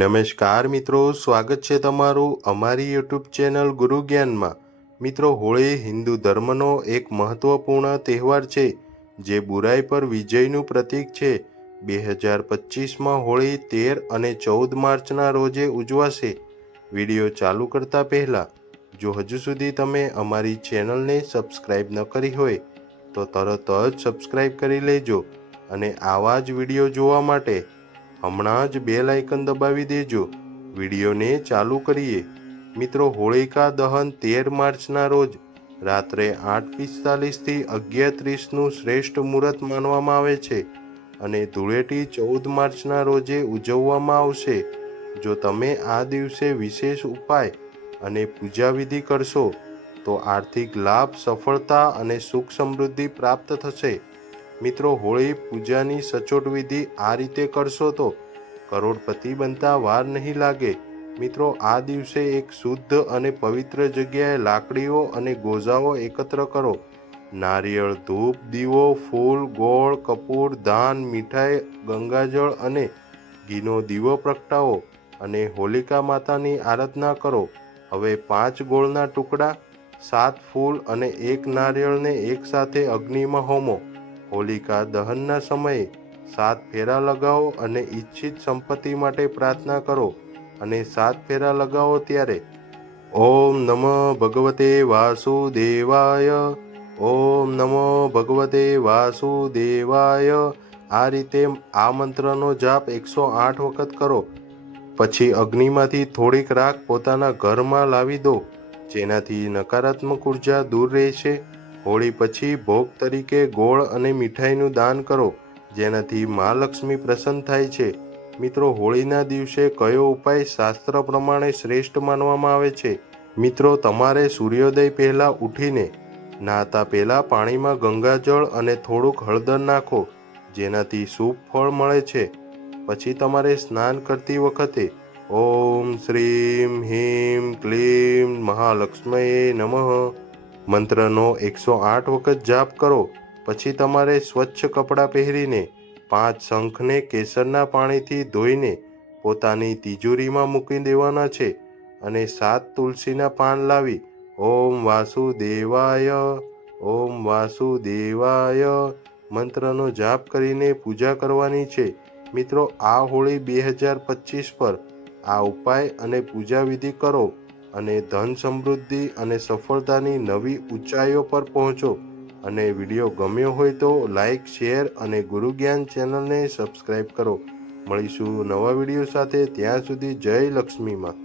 નમસ્કાર મિત્રો, સ્વાગત છે તમારું અમારી યુટ્યુબ ચેનલ ગુરુ જ્ઞાનમાં। મિત્રો, હોળી હિન્દુ ધર્મનો એક મહત્વપૂર્ણ તહેવાર છે જે બુરાઈ પર વિજયનું પ્રતીક છે। 2025માં હોળી 13 અને 14 માર્ચના રોજે ઉજવાશે। વિડીયો ચાલુ કરતા પહેલા જો હજુ સુધી તમે અમારી ચેનલને સબસ્ક્રાઈબ ન કરી હોય તો તરત જ સબસ્ક્રાઈબ કરી લેજો અને આવા જ વિડીયો જોવા માટે હમણાં જ બેલ આઇકન દબાવી દેજો। વિડીયોને ચાલુ કરીએ। મિત્રો, હોળિકા દહન 13 માર્ચના રોજ રાત્રે 8:45 થી 11:30નું શ્રેષ્ઠ મુહૂર્ત માનવામાં આવે છે અને ધૂળેટી 14 માર્ચના રોજે ઉજવવામાં આવશે। જો તમે આ દિવસે વિશેષ ઉપાય અને પૂજા વિધિ કરશો તો આર્થિક લાભ, સફળતા અને સુખ સમૃદ્ધિ પ્રાપ્ત થશે। મિત્રો, હોળી પૂજાની સચોટ વિધિ આ રીતે કરશો તો કરોડપતિ બનતા વાર નહીં લાગે। મિત્રો, આ દિવસે એક શુદ્ધ અને પવિત્ર જગ્યાએ લાકડીઓ અને ગોજાઓ એકત્ર કરો। નારિયેળ, ધૂપ, દીવો, ફૂલ, ગોળ, કપૂર, ધાન, મીઠાઈ, ગંગાજળ અને ઘીનો દીવો પ્રગટાવો અને હોલિકા માતાની આરાધના કરો। હવે 5 ગોળના ટુકડા, 7 ફૂલ અને 1 નારિયેળને એકસાથે અગ્નિમાં હોમો। હોલિકા દહનના સમયે 7 ફેરા લગાવો અને ઈચ્છિત સંપત્તિ માટે પ્રાર્થના કરો અને 7 ફેરા લગાવો ત્યારે ઓમ નમઃ ભગવતે વાસુદેવાય, ઓમ નમઃ ભગવતે વાસુદેવાય, આ રીતે આ મંત્રનો જાપ 108 વખત કરો। પછી અગ્નિમાંથી થોડીક રાખ પોતાના ઘરમાં લાવી દો, જેનાથી નકારાત્મક ઉર્જા દૂર રહેશે। હોળી પછી ભોગ તરીકે ગોળ અને મીઠાઈનું દાન કરો, જેનાથી મા લક્ષ્મી પ્રસન્ન થાય છે। મિત્રો, હોળીના દિવસે કયો ઉપાય શાસ્ત્ર પ્રમાણે શ્રેષ્ઠ માનવામાં આવે છે? મિત્રો, તમારે સૂર્યોદય પહેલા ઉઠીને નહાતા પહેલા પાણીમાં ગંગાજળ અને થોડુંક હળદર નાખો, જેનાથી શુભ ફળ મળે છે। પછી તમારે સ્નાન કરતી વખતે ઓમ શ્રીમ હ્રીમ ક્લીમ મહાલક્ષ્મયે નમઃ મંત્રનો 108 વખત જાપ કરો। પછી તમારે સ્વચ્છ કપડાં પહેરીને 5 શંખને કેસરના પાણીથી ધોઈને પોતાની તિજોરીમાં મૂકી દેવાના છે અને 7 તુલસીના પાન લાવી ઓમ વાસુદેવાય, ઓમ વાસુદેવાય મંત્રનો જાપ કરીને પૂજા કરવાની છે। મિત્રો, આ હોળી 2025 પર આ ઉપાય અને પૂજા વિધિ કરો અને ધન સમૃદ્ધિ અને સફળતાની નવી ઊંચાઈઓ પર પહોંચો। અને વિડીયો ગમ્યો હોય તો લાઈક, શેર અને ગુરુ જ્ઞાન ચેનલને સબસ્ક્રાઈબ કરો। મળીશું નવા વિડીયો સાથે, ત્યાં સુધી જય લક્ષ્મી માં।